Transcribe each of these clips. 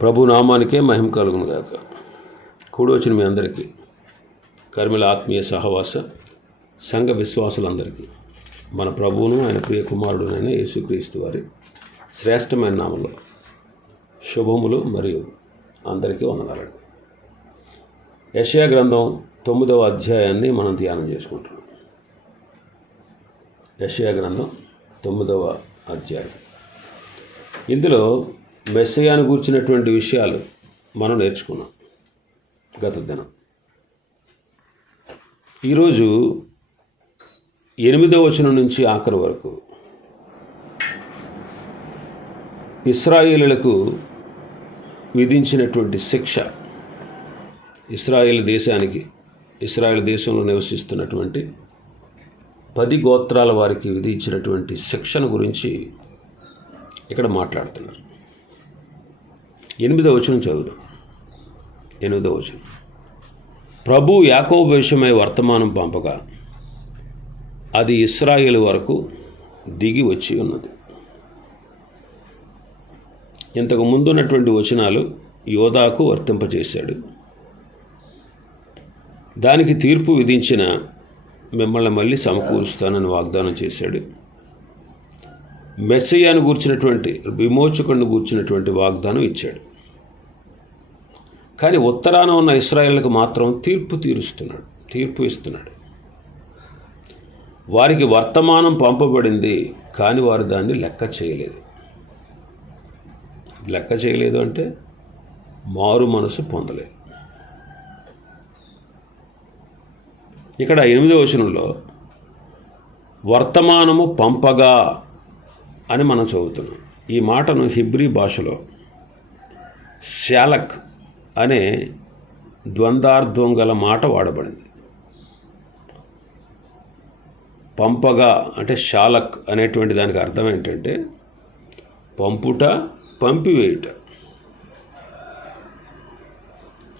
ప్రభు నామానికే మహిమ కలుగును గాక. కూడి వచ్చిన మీ అందరికీ కర్మిల ఆత్మీయ సహవాస సంఘ విశ్వాసులందరికీ మన ప్రభువును ఆయన ప్రియ కుమారుడునైన యేసుక్రీస్తు వారి శ్రేష్టమైన నామంలో శుభములు మరియు అందరికీ వందనాలండి. యశయా గ్రంథం తొమ్మిదవ అధ్యాయాన్ని మనం ధ్యానం చేసుకుంటున్నాం. యశయా గ్రంథం తొమ్మిదవ అధ్యాయం. ఇందులో మెస్సయాను గూర్చినటువంటి విషయాలు మనం నేర్చుకున్నాం గత దినం. ఈరోజు ఎనిమిదవ వచనం నుంచి ఆఖరి వరకు ఇస్రాయేలులకు విధించినటువంటి శిక్ష ఇస్రాయేల్ దేశానికి ఇస్రాయేల్ దేశంలో నివసిస్తున్నటువంటి పది గోత్రాల వారికి విధించినటువంటి శిక్షణ గురించి ఇక్కడ మాట్లాడుతున్నారు. ఎనిమిదో వచనం చదువుదాం. ఎనిమిదో వచనం. ప్రభు యాకోబు విషయమై వర్తమానం పంపగా అది ఇస్రాయేల్ వరకు దిగి వచ్చి ఉన్నది. ఇంతకు ముందున్నటువంటి వచనాలు యోధాకు వర్తింపజేశాడు. దానికి తీర్పు విధించిన మిమ్మల్ని మళ్ళీ సమకూరుస్తానని వాగ్దానం చేశాడు. మెస్సయ్యాను గూర్చినటువంటి విమోచకుడిని గూర్చినటువంటి వాగ్దానం ఇచ్చాడు. కానీ ఉత్తరాన ఉన్న ఇస్రాయేళ్ళకు మాత్రం తీర్పు తీరుస్తున్నాడు తీర్పు ఇస్తున్నాడు. వారికి వర్తమానం పంపబడింది కానీ వారు దాన్ని లెక్క చేయలేదు. లెక్క చేయలేదు అంటే మారు మనసు పొందలేదు. ఇక్కడ ఎనిమిదో వచనంలో వర్తమానము పంపగా అని మనం చదువుతున్నాం. ఈ మాటను హిబ్రీ భాషలో శాలక్ అనే ద్వంద్వార్థం గల మాట వాడబడింది. పంపగా అంటే శాలక్ అనేటువంటి దానికి అర్థం ఏంటంటే పంపుట పంపివేయుట.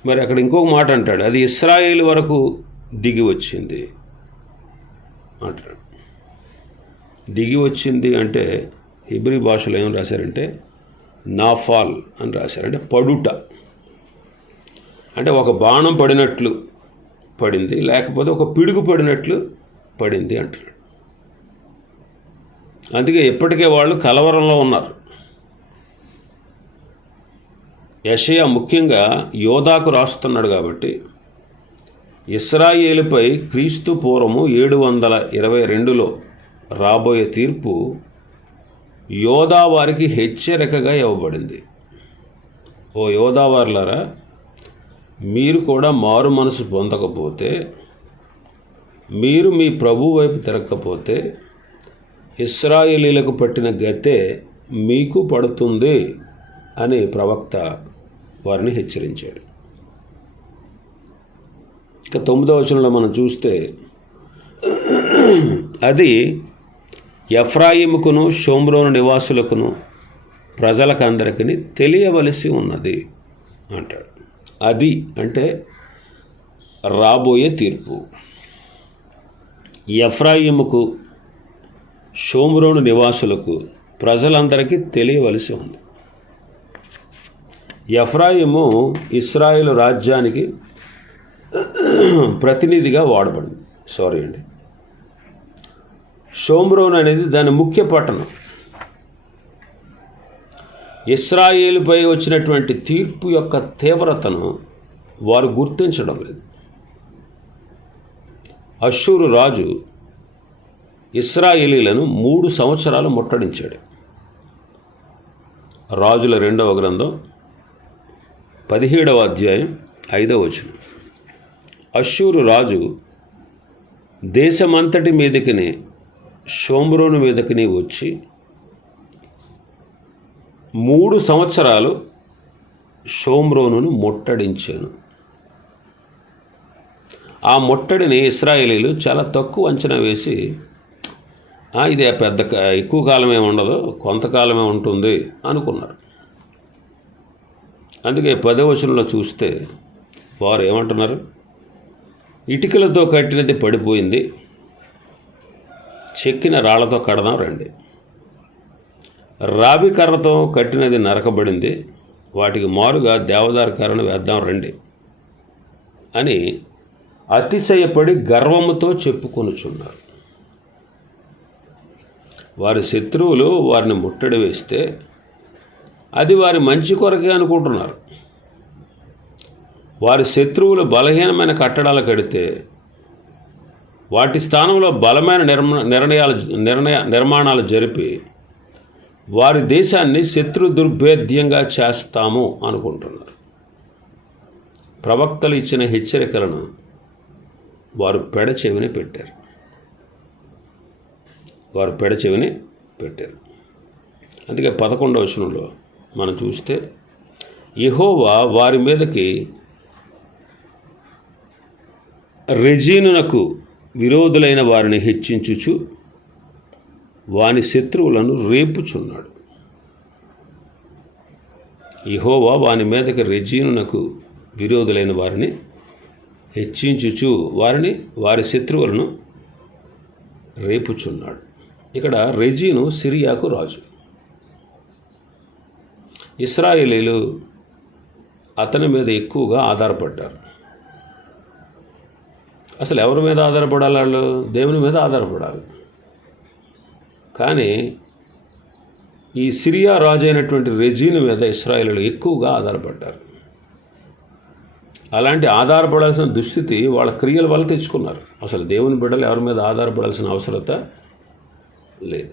మరి అక్కడ ఇంకొక మాట అంటాడు అది ఇస్రాయేల్ వరకు దిగి వచ్చింది అంటాడు. దిగి వచ్చింది అంటే హిబ్రీ భాషలో ఏం రాశారంటే నాఫాల్ అని రాశారు అంటే పడుట. అంటే ఒక బాణం పడినట్లు పడింది లేకపోతే ఒక పిడుగు పడినట్లు పడింది అంటున్నాడు. అందుకే ఇప్పటికే వాళ్ళు కలవరంలో ఉన్నారు. యషయ ముఖ్యంగా యోధాకు రాస్తున్నాడు కాబట్టి ఇస్రాయేలుపై క్రీస్తు పూర్వము ఏడు వందల ఇరవై రెండులో రాబోయే తీర్పు యోధా వారికి హెచ్చరికగా ఇవ్వబడింది. ఓ యోధావారులారా మీరు కూడా మారు మనసు పొందకపోతే మీరు మీ ప్రభు వైపు తిరగకపోతే ఇస్రాయేలీలకు పట్టిన గతే మీకు పడుతుంది అని ప్రవక్త వారిని హెచ్చరించాడు. ఇక తొమ్మిదవ వచనంలో మనం చూస్తే అది ఎఫ్రాయిముకును షోమ్రోను నివాసులకును ప్రజలకందరికీ తెలియవలసి ఉన్నది అంటాడు. అది అంటే రాబోయే తీర్పు. ఎఫ్రాయిముకు షోమ్రోను నివాసులకు ప్రజలందరికీ తెలియవలసి ఉంది. ఎఫ్రాయిము ఇస్రాయేల్ రాజ్యానికి ప్రతినిధిగా వాడబడింది. సారీ అండి. షోమ్రోన్ అనేది దాని ముఖ్య పట్టణం. ఇస్రాయేలుపై వచ్చినటువంటి తీర్పు యొక్క తీవ్రతను వారు గుర్తించడం లేదు. అశ్షూరు రాజు ఇస్రాయేలీలను మూడు సంవత్సరాలు ముట్టడించాడు. రాజుల రెండవ గ్రంథం పదిహేడవ అధ్యాయం ఐదవ వచనం. అశ్షూరు రాజు దేశమంతటి మీదకిని షోమ్రోను మీదకిని వచ్చి మూడు సంవత్సరాలు షోమ్రోనును ముట్టడించాను. ఆ ముట్టడిని ఇస్రాయేలీలు చాలా తక్కువ అంచనా వేసి ఇది పెద్ద ఎక్కువ కాలమే ఉండదు కొంతకాలమే ఉంటుంది అనుకున్నారు. అందుకే పదవచనంలో చూస్తే వారు ఏమంటున్నారు? ఇటుకలతో కట్టినది పడిపోయింది చెక్కిన రాళ్ళతో కడదాం రండి. రావి కర్రతో కట్టినది నరకబడింది. వాటికి మారుగా దేవదారకరణ వేద్దాం రండి అని అతిశయపడి గర్వముతో చెప్పుకొనుచున్నారు. వారి శత్రువులు వారిని ముట్టడి వేస్తే అది వారి మంచి కొరకే అనుకుంటున్నారు. వారి శత్రువులు బలహీనమైన కట్టడాలు కడితే వాటి స్థానంలో బలమైన నిర్మ నిర్ణయాలు నిర్ణయ నిర్మాణాలు జరిపి వారి దేశాన్ని శత్రు దుర్భేద్యంగా చేస్తాము అనుకుంటున్నారు. ప్రవక్తలు ఇచ్చిన హెచ్చరికలను వారు పెడచెవిని పెట్టారు. వారు పెడచెవిని పెట్టారు. అందుకే పదకొండవ వచనంలో మనం చూస్తే యెహోవా వారి మీదకి రెజీనునకు విరోధులైన వారిని హెచ్చించుచు వాని శత్రువులను రేపుచున్నాడు. ఇహోవా వాని మీదకి రెజీనునకు విరోధులైన వారిని హెచ్చించుచు వారిని వారి శత్రువులను రేపుచున్నాడు. ఇక్కడ రెజీను సిరియాకు రాజు. ఇస్రాయేలీలు అతని మీద ఎక్కువగా ఆధారపడ్డారు. అసలు ఎవరి మీద ఆధారపడాలి వాళ్ళు? దేవుని మీద ఆధారపడాలి. కానీ ఈ సిరియా రాజు అయినటువంటి రెజీను మీద ఇస్రాయేలీలు ఎక్కువగా ఆధారపడ్డారు. అలాంటి ఆధారపడాల్సిన దుస్థితి వాళ్ళ క్రియల వల్ల తెచ్చుకున్నారు. అసలు దేవుని బిడ్డలు ఎవరి మీద ఆధారపడాల్సిన అవసరత లేదు.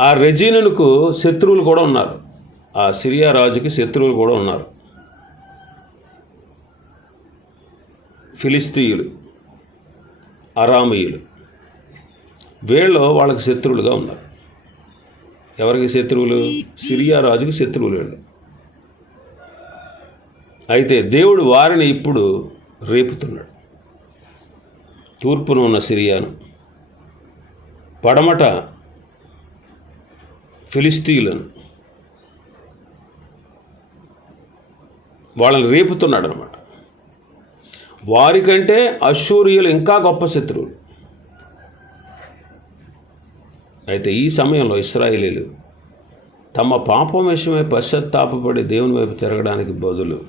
ఆ రెజీనుకు శత్రువులు కూడా ఉన్నారు. ఆ సిరియా రాజుకి శత్రువులు కూడా ఉన్నారు. ఫిలిస్తీయులు అరామీయులు వీళ్ళు వాళ్ళకి శత్రువులుగా ఉన్నారు. ఎవరికి శత్రువులు? సిరియా రాజుకి శత్రువులు వీళ్ళు. అయితే దేవుడు వారిని ఇప్పుడు రేపుతున్నాడు. తూర్పున ఉన్న సిరియాను పడమట ఫిలిస్తీన్లను వాళ్ళని రేపుతున్నాడు అనమాట వారికంటే అశూరియులు ఇంకా గొప్ప శత్రువులు. అయితే ఈ సమయంలో ఇస్రాయేలీలు తమ పాపం విషయమై పశ్చాత్తాపడి దేవుని వైపు తిరగడానికి బదులు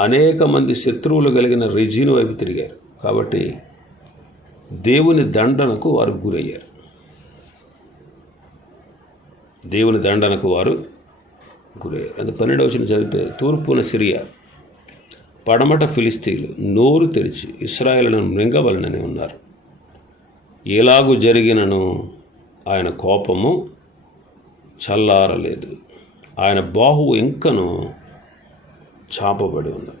అనేక మంది శత్రువులు కలిగిన రెజీను వైపు తిరిగారు. కాబట్టి దేవుని దండనకు వారు గురయ్యారు. దేవుని దండనకు వారు గురయ్యారు. అది పన్నెండు వచ్చిన చదివితే తూర్పున సిరియా పడమట ఫిలిస్తీన్లు నోరు తెరిచి ఇస్రాయేళ్ళను మృంగవలనని ఉన్నారు. ఎలాగు జరిగినను ఆయన కోపము చల్లారలేదు. ఆయన బాహువు ఇంకను చాపబడి ఉన్నది.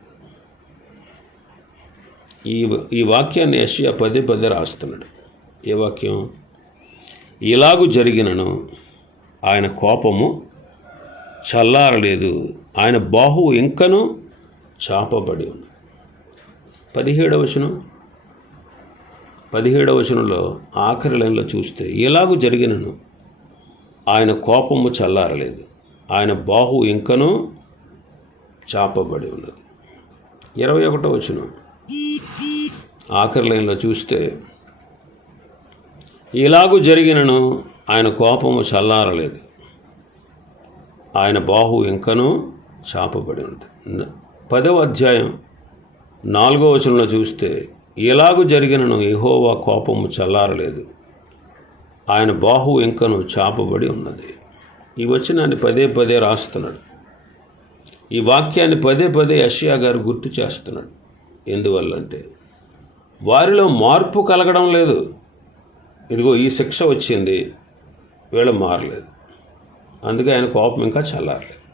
ఈ ఈ వాక్యాన్ని యశ్యా పదే పదే రాస్తున్నాడు. ఏ వాక్యం? ఇలాగు జరిగినను ఆయన కోపము చల్లారలేదు. ఆయన బాహువు ఇంకను చాపబడి ఉంది పదిహేడవ వచనం. పదిహేడవ వచనంలో ఆఖరి లైన్లో చూస్తే ఎలాగూ జరిగినను ఆయన కోపము చల్లారలేదు. ఆయన బాహు ఇంకనూ చాపబడి ఉన్నది ఇరవై ఒకటో వచనం. ఆఖరి లైన్లో చూస్తే ఇలాగూ జరిగినను ఆయన కోపము చల్లారలేదు. ఆయన బాహు ఇంకనూ చాపబడి ఉంది పదవ అధ్యాయం నాలుగో వచనంలో చూస్తే ఎలాగు జరిగినను ఎహోవా కోపము చల్లారలేదు. ఆయన బాహు ఇంకను చాపబడి ఉన్నది. ఈ వచనాన్ని పదే పదే రాస్తున్నాడు. ఈ వాక్యాన్ని పదే పదే యషియా గారు గుర్తు చేస్తున్నాడు. ఎందువల్లంటే వారిలో మార్పు కలగడం లేదు. ఇదిగో ఈ శిక్ష వచ్చింది. వీళ్ళు మారలేదు. అందుకే ఆయన కోపం ఇంకా చల్లారలేదు.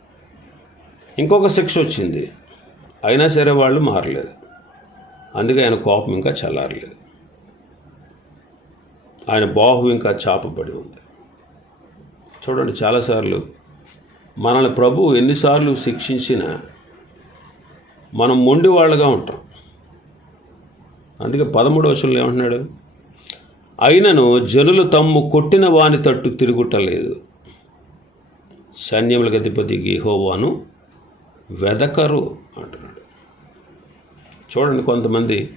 ఇంకొక శిక్ష వచ్చింది. అయినా సరే వాళ్ళు మారలేదు. అందుకే ఆయన కోపం ఇంకా చల్లారలేదు. ఆయన బాహు ఇంకా చాపబడి ఉంది. చూడండి చాలాసార్లు మనల్ని ప్రభు ఎన్నిసార్లు శిక్షించినా మనం మొండి వాళ్ళగా ఉంటాం. అందుకే పదమూడు వచనంలో ఏమంటున్నాడు? అయినను జనులు తమ్ము కొట్టిన వాని తట్టు తిరుగుటలేదు. సైన్యములకు అధిపతి గిహోవాను వెదకరు అంటున్నాడు. చూడండి కొంతమంది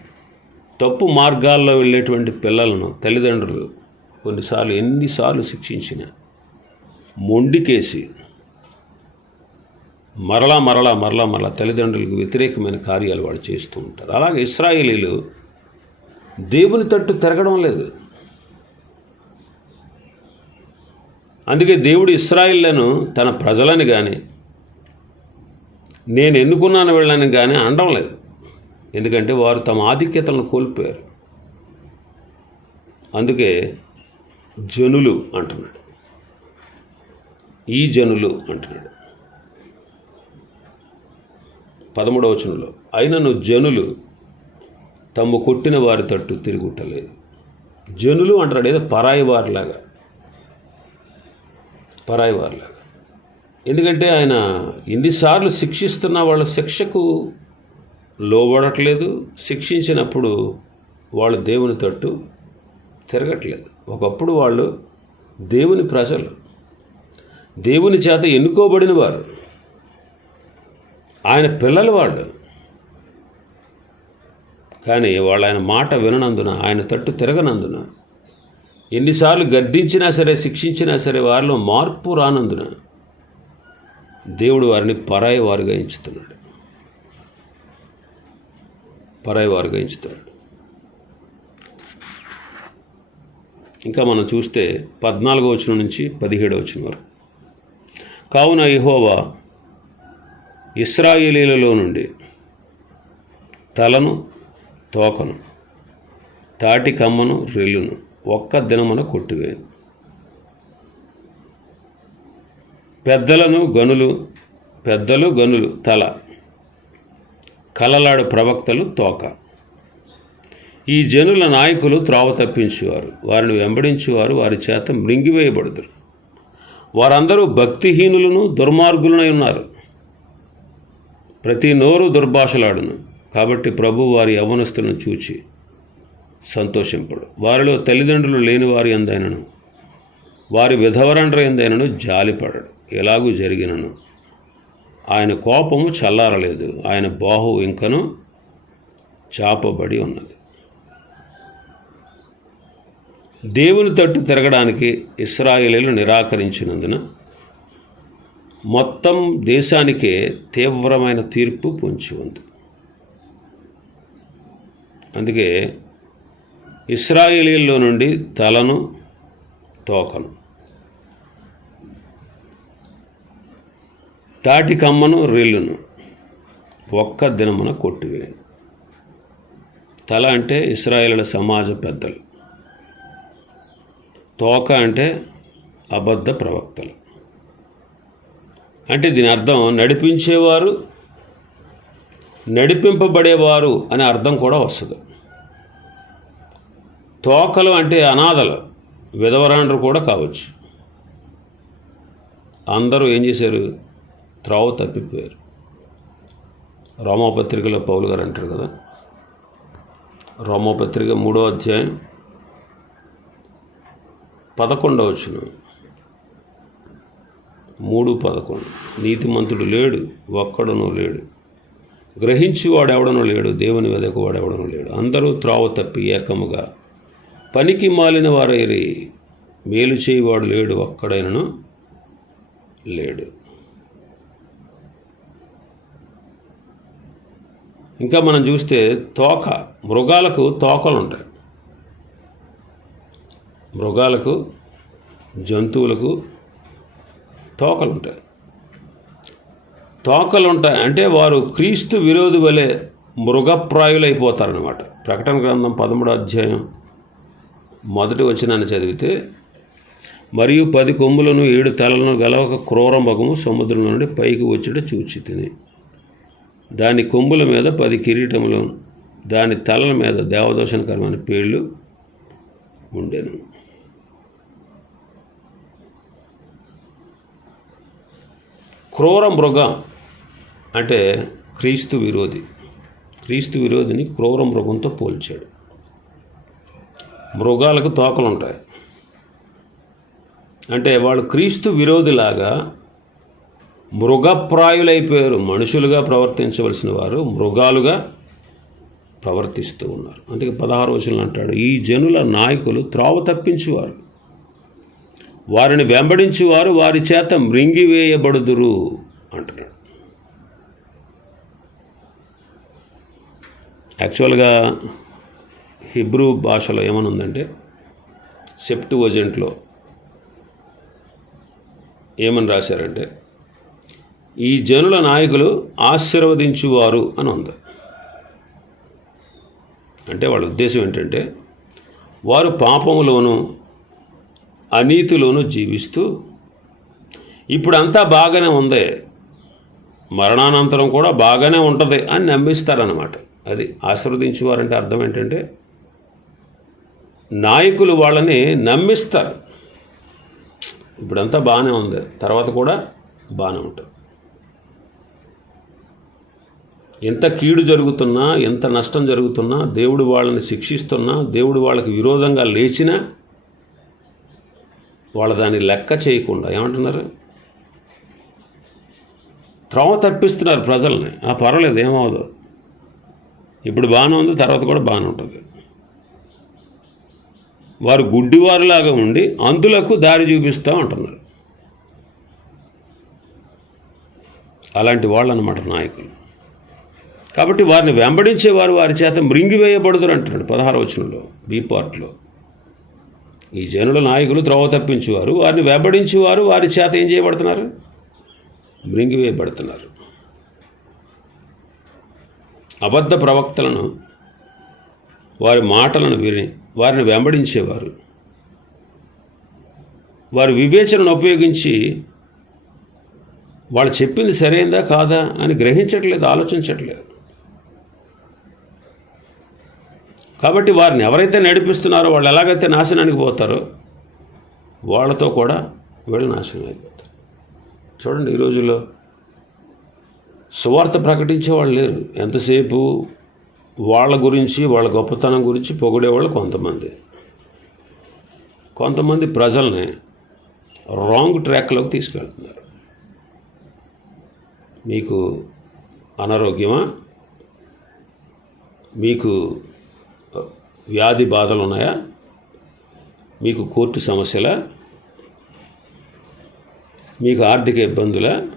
తప్పు మార్గాల్లో వెళ్ళేటువంటి పిల్లలను తల్లిదండ్రులు కొన్నిసార్లు ఎన్నిసార్లు శిక్షించిన మొండికేసి మరలా మరలా మరలా మరలా తల్లిదండ్రులకు వ్యతిరేకమైన కార్యాలు వాళ్ళు చేస్తూ ఉంటారు. అలాగే ఇస్రాయేలీలు దేవుని తట్టు తిరగడం లేదు. అందుకే దేవుడు ఇస్రాయిల్లను తన ప్రజలని కానీ నేను ఎన్నుకున్నాను వెళ్ళని కానీ అనడం లేదు. ఎందుకంటే వారు తమ ఆధిక్యతలను కోల్పోయారు. అందుకే జనులు అంటున్నాడు. ఈ జనులు అంటున్నాడు. పదమూడవ వచనంలో అయినను జనులు తమ్ము కొట్టిన వారి తట్టు తిరుగుట్టలేదు. జనులు అంటాడు ఏదో పరాయి వారిలాగా. పరాయి వారిలాగా. ఎందుకంటే ఆయన ఎన్నిసార్లు శిక్షిస్తున్న వాళ్ళ శిక్షకు లోబడట్లేదు. శిక్షించినప్పుడు వాళ్ళు దేవుని తట్టు తిరగట్లేదు. ఒకప్పుడు వాళ్ళు దేవుని ప్రజలు. దేవుని చేత ఎన్నుకోబడిన వారు. ఆయన పిల్లలు వాళ్ళు. కానీ వాళ్ళు ఆయన మాట విననందున ఆయన తట్టు తిరగనందున ఎన్నిసార్లు గద్దించినా సరే శిక్షించినా సరే వారిలో మార్పు రానందున దేవుడు వారిని పరాయి వారుగా ఎంచుతున్నాడు. పరాయివారుగా ఎంచుతాడు. ఇంకా మనం చూస్తే పద్నాలుగో వచ్చిన నుంచి పదిహేడో వచ్చిన వరకు. కావున యెహోవా ఇస్రాయేలీలలో నుండి తలను తోకను తాటి కమ్మను రెల్లును ఒక్క దినమున కొట్టివేను. పెద్దలను గనులు పెద్దలు గనులు తల కలలాడు ప్రవక్తలు తోక. ఈ జనుల నాయకులు త్రోవ తప్పించేవారు. వారిని వెంబడించేవారు వారి చేత మృంగివేయబడుదురు. వారందరూ భక్తిహీనులను దుర్మార్గులనై ఉన్నారు. ప్రతి నోరు దుర్భాషలాడును. కాబట్టి ప్రభు వారి యవనస్తులను చూచి సంతోషింపడు. వారిలో తల్లిదండ్రులు లేని వారి ఎందైనను వారి విధవరండ్ర ఎందైనను జాలిపడడు. ఎలాగూ జరిగినను ఆయన కోపము చల్లారలేదు. ఆయన బాహు ఇంకను చాపబడి ఉన్నది. దేవుని తట్టు తిరగడానికి ఇస్రాయేలీలు నిరాకరించినందున మొత్తం దేశానికే తీవ్రమైన తీర్పు పొంచి ఉంది. అందుకే ఇస్రాయేలీల్లో నుండి తలను తోకను. తాటి కమ్మను రెల్లును ఒక్క దినమున కొట్టివేయను. తల అంటే ఇస్రాయేలుల సమాజ పెద్దలు. తోక అంటే అబద్ధ ప్రవక్తలు. అంటే దీని అర్థం నడిపించేవారు నడిపింపబడేవారు అనే అర్థం కూడా వస్తుంది. తోకలు అంటే అనాథలు విధవరాండ్రు కూడా కావచ్చు. అందరూ ఏం చేశారు? త్రోవ తప్పిపోయారు. రోమపత్రికలో పౌలు గారు అంటారు కదా రోమపత్రిక మూడో అధ్యాయం పదకొండవ వచ్చిన మూడు పదకొండు. నీతిమంతుడు లేడు ఒక్కడనూ లేడు. గ్రహించువాడు ఎవడనూ లేడు దేవుని వెదకు వాడు ఎవడనూ లేడు. అందరూ త్రావ తప్పి ఏకముగా. పనికి మాలిన వారైరి మేలు చేయవాడు లేడు ఒక్కడైనను లేడు. ఇంకా మనం చూస్తే తోక మృగాలకు తోకలు ఉంటాయి. మృగాలకు జంతువులకు తోకలు ఉంటాయి. తోకలు ఉంటాయి అంటే వారు క్రీస్తు విరోధి వలె మృగప్రాయులైపోతారనమాట ప్రకటన గ్రంథం పదమూడో అధ్యాయం మొదటి వచ్చినాన్ని చదివితే మరియు పది కొమ్ములను ఏడు తలలను గల ఒక క్రూర మగము సముద్రం నుండి పైకి వచ్చుట చూచి తిని దాని కొమ్ముల మీద పది కిరీటములు దాని తలల మీద దేవదోషణకరమైన పేర్లు ఉండెను. క్రూర మృగ అంటే క్రీస్తు విరోధి. క్రీస్తు విరోధిని క్రూర మృగంతో పోల్చాడు. మృగాలకు తోకలు ఉంటాయి అంటే వాళ్ళు క్రీస్తు విరోధిలాగా మృగప్రాయులైపోయారు. మనుషులుగా ప్రవర్తించవలసిన వారు మృగాలుగా ప్రవర్తిస్తూ ఉన్నారు. అందుకే పదహారు రోజులు అంటాడు ఈ జనుల నాయకులు త్రోవ తప్పించేవారు. వారిని వెంబడించి వారు వారి చేత మృంగివేయబడుదురు అంటున్నాడు. యాక్చువల్గా హిబ్రూ భాషలో ఏమనుందంటే సెప్టు వజెంట్లో ఏమని రాశారంటే ఈ జనుల నాయకులు ఆశీర్వదించువారు అని ఉంది. అంటే వాళ్ళ ఉద్దేశం ఏంటంటే వారు పాపములోను అనీతిలోను జీవిస్తూ ఇప్పుడు అంతా బాగానే ఉంది. మరణానంతరం కూడా బాగానే ఉంటుంది అని నమ్మిస్తారన్నమాట. అది ఆశీర్వదించేవారంటే అర్థం ఏంటంటే నాయకులు వాళ్ళని నమ్మిస్తారు. ఇప్పుడంతా బాగానే ఉంది. తర్వాత కూడా బాగానే ఉంటుంది. ఎంత కీడు జరుగుతున్నా ఎంత నష్టం జరుగుతున్నా దేవుడు వాళ్ళని శిక్షిస్తున్నా దేవుడు వాళ్ళకి విరోధంగా లేచినా వాళ్ళ దాన్ని లెక్క చేయకుండా ఏమంటున్నారు? త్రోవ తప్పిస్తున్నారు ప్రజల్ని. ఆ పర్వాలేదు ఏమవదు ఇప్పుడు బాగానే ఉంది తర్వాత కూడా బాగానే ఉంటుంది. వారు గుడ్డివారులాగా ఉండి అందులకు దారి చూపిస్తూ ఉంటున్నారు అలాంటి వాళ్ళు అన్నమాట నాయకులు. కాబట్టి వారిని వెంబడించేవారు వారి చేత మృంగివేయబడదురు అంటున్నాడు పదహారు వచనంలో బీ పార్ట్లో. ఈ జనుల నాయకులు త్రోవ తప్పించేవారు వారిని వెంబడించేవారు వారి చేత ఏం చేయబడుతున్నారు? మృంగివేయబడుతున్నారు. అబద్ధ ప్రవక్తలను వారి మాటలను విని వారిని వెంబడించేవారు. వారి వివేచనను ఉపయోగించి వాళ్ళు చెప్పింది సరైందా కాదా అని గ్రహించట్లేదు ఆలోచించట్లేదు. కాబట్టి వారిని ఎవరైతే నడిపిస్తున్నారో వాళ్ళు ఎలాగైతే నాశనానికి పోతారో వాళ్ళతో కూడా వీళ్ళు నాశనం అయిపోతారు చూడండి ఈ రోజుల్లో సువార్త ప్రకటించే వాళ్ళు లేరు. ఎంతసేపు వాళ్ళ గురించి వాళ్ళ గొప్పతనం గురించి పొగిడేవాళ్ళు కొంతమంది. కొంతమంది ప్రజల్ని రాంగ్ ట్రాక్లోకి తీసుకెళ్తున్నారు. మీకు అనారోగ్యమా? మీకు వ్యాధి బాధలు ఉన్నాయా? మీకు కోర్టు సమస్యలా? మీకు ఆర్థిక ఇబ్బందులా?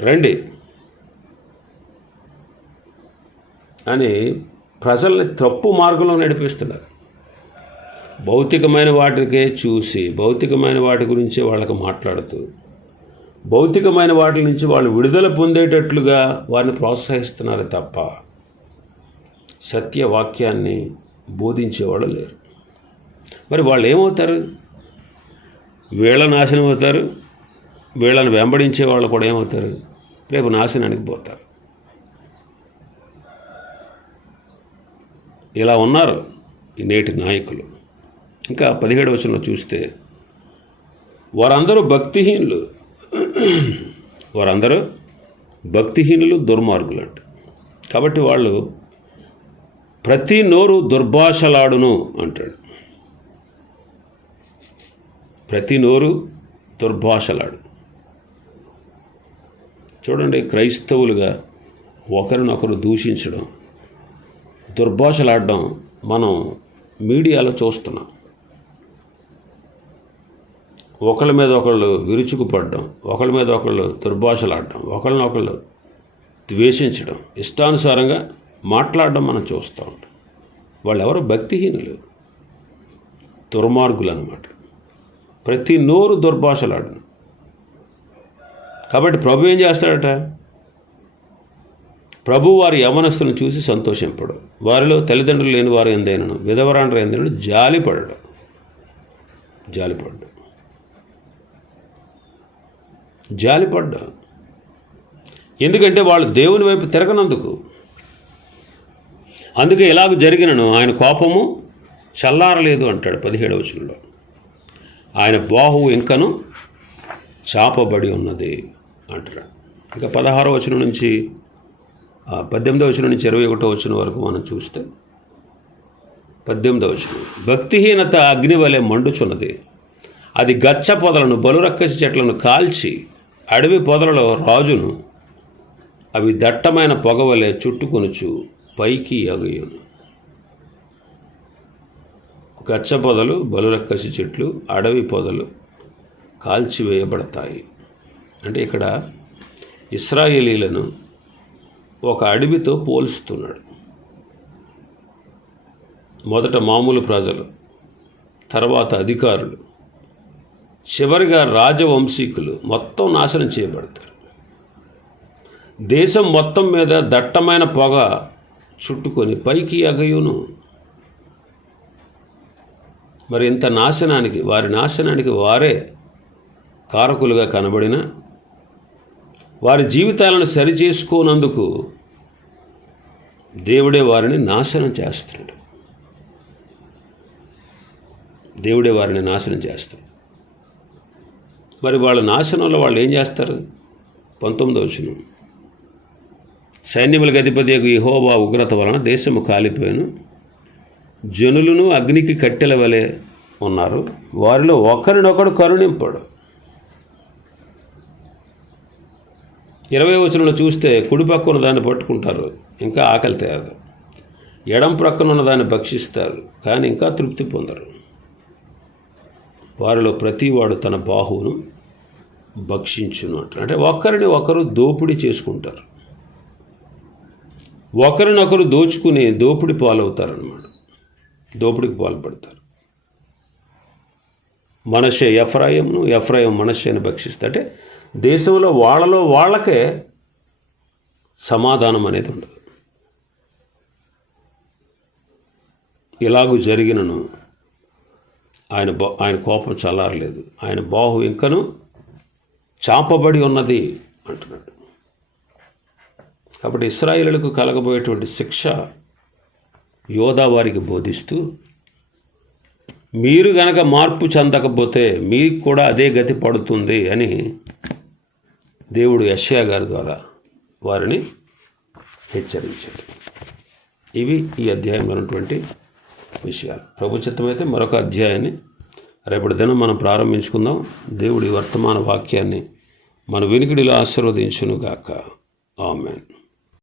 రండి. అని ప్రజల్ని తప్పు మార్గంలో నడిపిస్తున్నారు. భౌతికమైన వాటికే చూసి భౌతికమైన వాటి గురించే వాళ్ళకి మాట్లాడుతూ భౌతికమైన వాటి నుంచి వాళ్ళు విడుదల పొందేటట్లుగా వారిని ప్రోత్సహిస్తున్నారు తప్ప సత్యవాక్యాన్ని బోధించేవాళ్ళు లేరు. మరి వాళ్ళు ఏమవుతారు? వీళ్ళ నాశనం అవుతారు. వీళ్ళని వెంబడించే వాళ్ళు కూడా ఏమవుతారు? రేపు నాశనానికి పోతారు. ఇలా ఉన్నారు ఈ నేటి నాయకులు. ఇంకా పదిహేడు వచనంలో చూస్తే వారందరూ భక్తిహీనులు. వారందరూ భక్తిహీనులు దుర్మార్గులు అంట కాబట్టి వాళ్ళు ప్రతి నోరు దుర్భాషలాడును అంటాడు. ప్రతి నోరు దుర్భాషలాడు. చూడండి క్రైస్తవులుగా ఒకరినొకరు దూషించడం దుర్భాషలాడడం మనం మీడియాలో చూస్తున్నాం. ఒకళ్ళ మీద ఒకళ్ళు విరుచుకుపడడం ఒకళ్ళ మీద ఒకళ్ళు దుర్భాషలాడడం ఒకళ్ళనొకళ్ళు ద్వేషించడం ఇష్టానుసారంగా మాట్లాడడం మనం చూస్తూ ఉంటాం. వాళ్ళు ఎవరు భక్తిహీనులు. దుర్మార్గులు అనమాట ప్రతి నోరు దుర్భాషలాడను కాబట్టి ప్రభు ఏం చేస్తాడట? ప్రభు వారి యవనస్తులను చూసి సంతోషింపడు. వారిలో తల్లిదండ్రులు లేని వారు ఎందైనను? విధవరాండ్రు ఎందైనను? జాలిపడడు. జాలిపడ్డు. జాలిపడ్డా. ఎందుకంటే వాళ్ళు దేవుని వైపు తిరగనందుకు. అందుకే ఇలాగ జరిగినను ఆయన కోపము చల్లారలేదు అంటాడు పదిహేడవచనంలో ఆయన బాహువు ఇంకను చాపబడి ఉన్నది అంటాడు. ఇంకా పదహారో వచనం నుంచి పద్దెనిమిదో వచనం నుంచి ఇరవై ఒకటో వచనం వరకు మనం చూస్తే పద్దెనిమిదో వచనం. భక్తిహీనత అగ్ని వలె మండుచున్నది. అది గచ్చ పొదలను బలురక్కసి చెట్లను కాల్చి అడవి పొదలలో రాజును అవి దట్టమైన పొగవలే చుట్టుకొనుచు పైకి ఎగయును గచ్చ పొదలు బలురక్కసి చెట్లు అడవి పొదలు కాల్చివేయబడతాయి అంటే ఇక్కడ ఇస్రాయేలీలను ఒక అడవితో పోలుస్తున్నాడు. మొదట మామూలు ప్రజలు తర్వాత అధికారులు. చివరిగా రాజవంశీకులు మొత్తం నాశనం చేయబడతారు. దేశం మొత్తం మీద దట్టమైన పొగ చుట్టుకొని పైకి అగయును మరి ఇంత నాశనానికి వారి నాశనానికి వారే కారకులుగా కనబడిన వారి జీవితాలను సరిచేసుకోనందుకు దేవుడే వారిని నాశనం చేస్తున్నాడు. దేవుడే వారిని నాశనం చేస్తాడు మరి వాళ్ళ నాశనంలో వాళ్ళు ఏం చేస్తారు? పంతొమ్మిదో వచ్చిన సైన్యములకు అధిపతి యెహోవా ఉగ్రత వలన దేశము కాలిపోయాను. జనులను అగ్నికి కట్టెల వలె ఉన్నారు. వారిలో ఒకరినొకడు కరుణింపడు. ఇరవై వచనంలో చూస్తే కుడి పక్కన దాన్ని పట్టుకుంటారు. ఇంకా ఆకలి తేరదు. ఎడం ప్రక్కన ఉన్న దాన్ని భక్షిస్తారు. కానీ ఇంకా తృప్తి పొందరు. వారిలో ప్రతివాడు తన బాహువును భక్షించును అంటారు. అంటే ఒకరిని ఒకరు దోపిడీ చేసుకుంటారు. ఒకరినొకరు దోచుకుని దోపిడి పాలవుతారనమాట దోపిడికి పాల్పడతారు. మనషే ఎఫ్రాయంను ఎఫ్రాయం మనషేని భక్షిస్తే. అంటే దేశంలో వాళ్ళలో వాళ్ళకే సమాధానం అనేది ఉండదు. ఇలాగూ జరిగినను ఆయన బా ఆయన కోపం చల్లారలేదు. ఆయన బాహు ఇంకను చాపబడి ఉన్నది అంటున్నాడు. కాబట్టి ఇస్రాయిలకు కలగబోయేటువంటి శిక్ష యోధా వారికి బోధిస్తూ మీరు గనక మార్పు చెందకపోతే మీకు కూడా అదే గతి పడుతుంది అని దేవుడు యష్యా గారి ద్వారా వారిని హెచ్చరించాడు. ఇవి ఈ అధ్యాయంలో ఉన్నటువంటి విషయాలు. ప్రభుత్వమైతే మరొక అధ్యాయాన్ని రేపటి దినం మనం ప్రారంభించుకుందాం. దేవుడి వర్తమాన వాక్యాన్ని మన వినికిడిలో ఆశీర్వదించునుగాక. ఆమెన్.